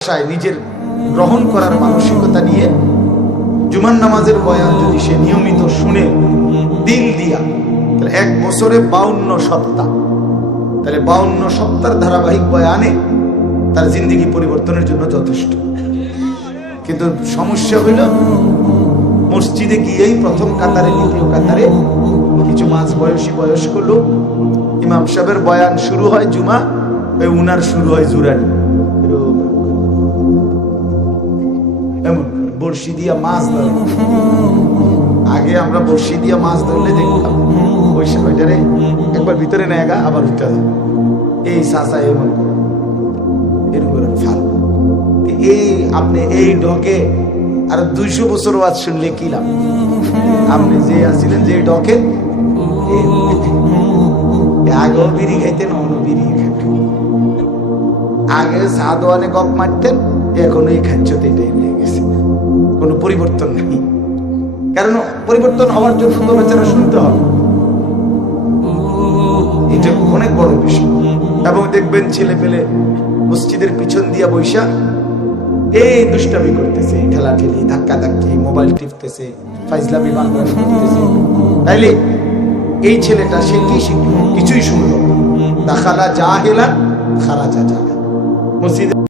নিজের গ্রহণ করার মানসিকতা নিয়ে জুমার নামাজের বয়ান যদি সে নিয়মিত শুনে দিল দিয়া, তাহলে 1 বছরে 52 সপ্তাহ, তাহলে 52 সপ্তাহের ধারাবাহিক বয়ানে তার জিন্দেগি পরিবর্তনের জন্য যথেষ্ট। কিন্তু সমস্যা হইল মসজিদে গিয়েই প্রথম কাতারে, দ্বিতীয় কাতারে কিছু মাঝবয়সী বয়স্ক লোক, ইমাম সাহেবের বয়ান শুরু হয় জুমা, ওই উনার শুরু হয় জুরানি, এমন বড়শি দিয়া মাছ ধরে। আগে আমরা বড়শি দিয়া মাছ ধরলে দেখতাম ওইটারে একবার ভিতরে নেয় গা, আবার উঠে যায়, এই চাচা এমন এরকম ফাল। এই আপনি এই ঢকে আর 200 বছর ওয়াজ শুনলে কি লাভ? আপনি যে আসছিলেন যে ঢকে আগেও বিড়ি খাইতেন, অন্য বিড়ি খাইতেন, আগে সাদওয়ানে গপ মারতেন, এখন এই খাচ্ছতে এটাই হয়ে গেছে, কোনো পরিবর্তন নেই। কারণ পরিবর্তন হওয়ার জন্য তো বেচারা শুনতে হবে, এটা অনেক বড় বিষয়। এবং দেখবেন ছেলে পেলে মসজিদের পিছন দিয়া বৈশা এই দুষ্টামি করতেছে, ঠেলাঠেলি, ধাক্কা ধাক্কি, মোবাইল টিপতেছে, ফাইজলামি বাংলাদেশ করতেছে। তাইলে এই ছেলেটা সে কি শিখলো? কিছুই শুনলো। দাখালা জাহিলান খারাজা জাহিলান। মসজিদে